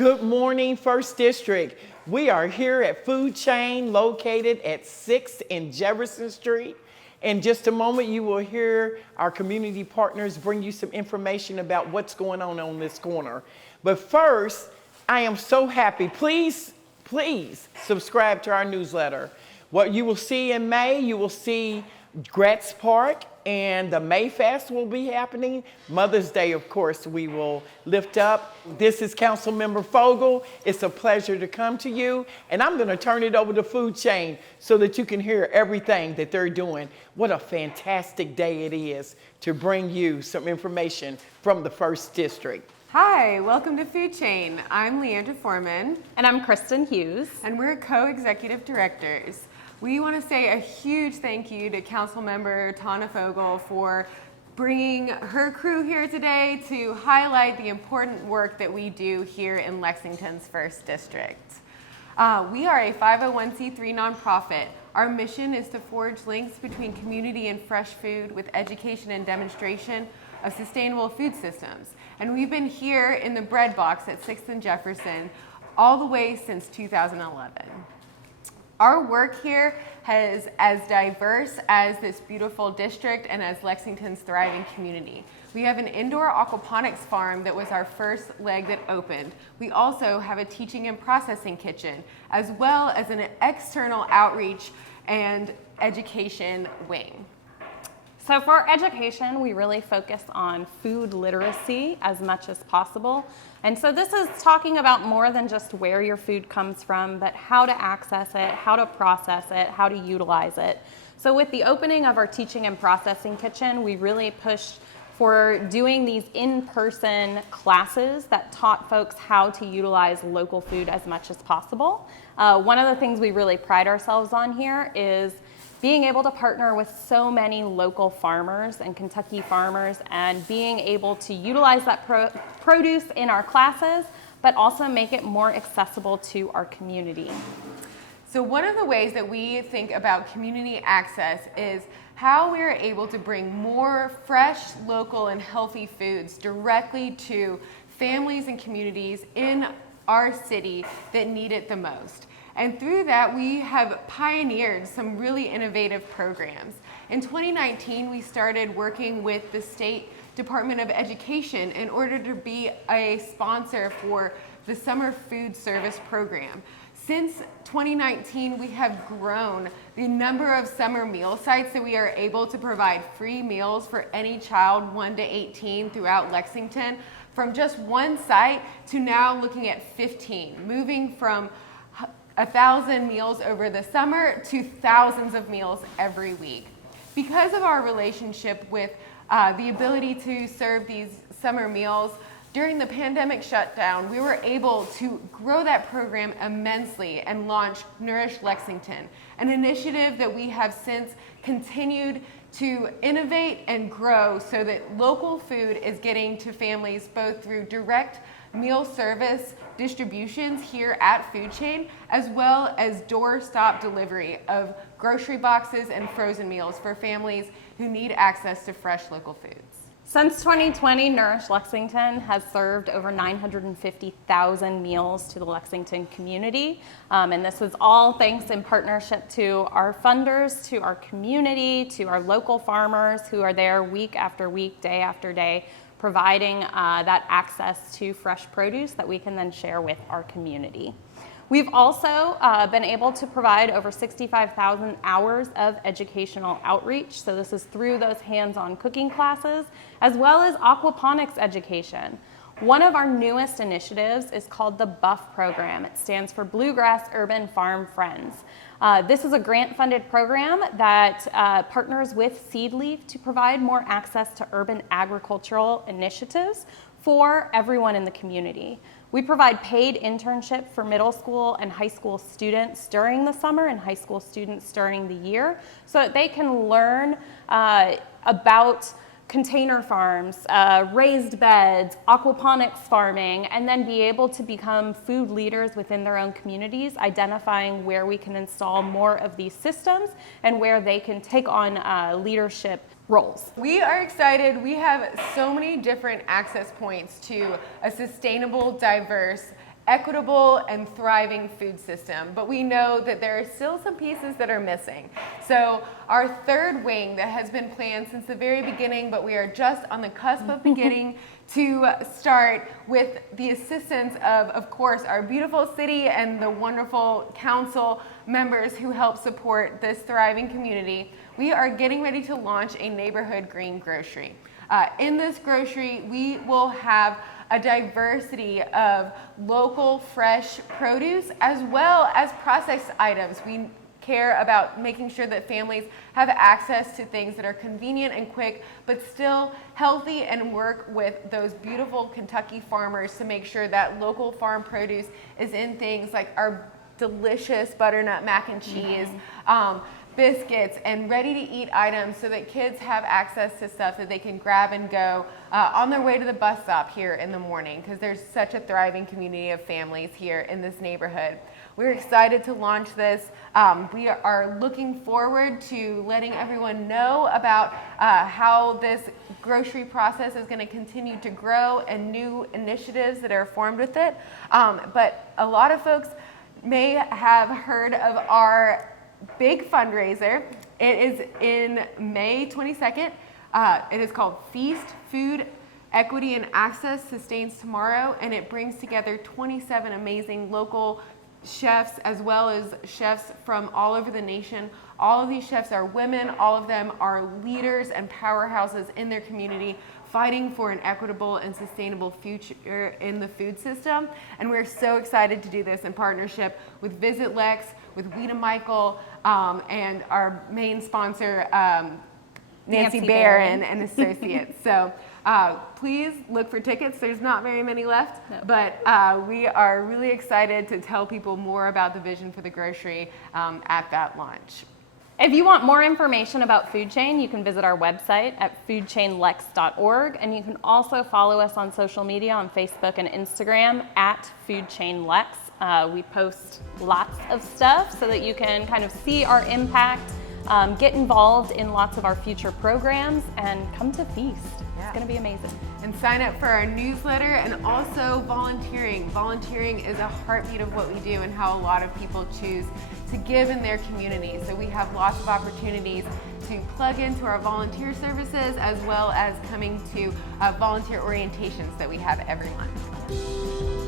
Good morning, First District. We are here at FoodChain, located at 6th and Jefferson Street. In just a moment, you will hear our community partners bring you some information about what's going on this corner. But first, I am so happy. Please subscribe to our newsletter. What you will see in May, you will see Gratz Park, and the Mayfest will be happening. Mother's Day, of course, we will lift up. This is Councilmember Fogle. It's a pleasure to come to you, and I'm gonna turn it over to FoodChain so that you can hear everything that they're doing. What a fantastic day it is to bring you some information from the First District. Hi, welcome to FoodChain. I'm Leandra Foreman. And I'm Kristen Hughes. And we're co-executive directors. We want to say a huge thank you to Councilmember Tayna Fogle for bringing her crew here today to highlight the important work that we do here in Lexington's First District. We are a 501c3 nonprofit. Our mission is to forge links between community and fresh food with education and demonstration of sustainable food systems. And we've been here in the bread box at 6th and Jefferson all the way since 2011. Our work here is as diverse as this beautiful district and as Lexington's thriving community. We have an indoor aquaponics farm that was our first leg that opened. We also have a teaching and processing kitchen, as well as an external outreach and education wing. So for education, we really focus on food literacy as much as possible. And so this is talking about more than just where your food comes from, but how to access it, how to process it, how to utilize it. So with the opening of our teaching and processing kitchen, we really pushed for doing these in-person classes that taught folks how to utilize local food as much as possible. One of the things we really pride ourselves on here is being able to partner with so many local farmers and Kentucky farmers and being able to utilize that produce in our classes, but also make it more accessible to our community. So one of the ways that we think about community access is how we are able to bring more fresh, local, and healthy foods directly to families and communities in our city that need it the most. And through that, we have pioneered some really innovative programs. In 2019, we started working with the State Department of Education in order to be a sponsor for the Summer Food Service Program. Since 2019, we have grown the number of summer meal sites that we are able to provide free meals for any child 1 to 18 throughout Lexington, from just one site to now looking at 15, moving from 1,000 meals over the summer to thousands of meals every week. Because of our relationship with the ability to serve these summer meals, during the pandemic shutdown, we were able to grow that program immensely and launch Nourish Lexington, an initiative that we have since continued to innovate and grow so that local food is getting to families both through direct meal service distributions here at FoodChain, as well as doorstop delivery of grocery boxes and frozen meals for families who need access to fresh local foods. Since 2020, Nourish Lexington has served over 950,000 meals to the Lexington community. And this is all thanks in partnership to our funders, to our community, to our local farmers who are there week after week, day after day, providing that access to fresh produce that we can then share with our community. We've also been able to provide over 65,000 hours of educational outreach. So this is through those hands-on cooking classes, as well as aquaponics education. One of our newest initiatives is called the BUFF program. It stands for Bluegrass Urban Farm Friends. This is a grant-funded program that partners with Seed Leaf to provide more access to urban agricultural initiatives for everyone in the community. We provide paid internship for middle school and high school students during the summer and high school students during the year so that they can learn about container farms, raised beds, aquaponics farming, and then be able to become food leaders within their own communities, identifying where we can install more of these systems and where they can take on leadership roles. We are excited. We have so many different access points to a sustainable, diverse, equitable and thriving food system, but we know that there are still some pieces that are missing. So our third wing that has been planned since the very beginning, but we are just on the cusp of beginning to start with the assistance of course, our beautiful city and the wonderful council members who help support this thriving community. We are getting ready to launch a neighborhood green grocery. In this grocery, we will have a diversity of local fresh produce as well as processed items. We care about making sure that families have access to things that are convenient and quick, but still healthy, and work with those beautiful Kentucky farmers to make sure that local farm produce is in things like our delicious butternut mac and cheese, biscuits, and ready-to-eat items so that kids have access to stuff that they can grab and go on their way to the bus stop here in the morning, because there's such a thriving community of families here in this neighborhood. We're excited to launch this. We are looking forward to letting everyone know about how this grocery process is going to continue to grow and new initiatives that are formed with it. But a lot of folks may have heard of our big fundraiser. It is in May 22nd. It is called Feast, Food, Equity, and Access Sustains Tomorrow, and it brings together 27 amazing local chefs as well as chefs from all over the nation. All of these chefs are women. All of them are leaders and powerhouses in their community, fighting for an equitable and sustainable future in the food system. And we're so excited to do this in partnership with Visit Lex, with Weta Michael, and our main sponsor, Nancy Barron and Associates. So please look for tickets. There's not very many left, but we are really excited to tell people more about the vision for the grocery at that launch. If you want more information about FoodChain, you can visit our website at foodchainlex.org, and you can also follow us on social media on Facebook and Instagram at FoodChainLex. We post lots of stuff so that you can kind of see our impact, get involved in lots of our future programs, and come to Feast. It's going to be amazing. And sign up for our newsletter, and also volunteering. Volunteering is a heartbeat of what we do and how a lot of people choose to give in their community. So we have lots of opportunities to plug into our volunteer services, as well as coming to volunteer orientations that we have every month.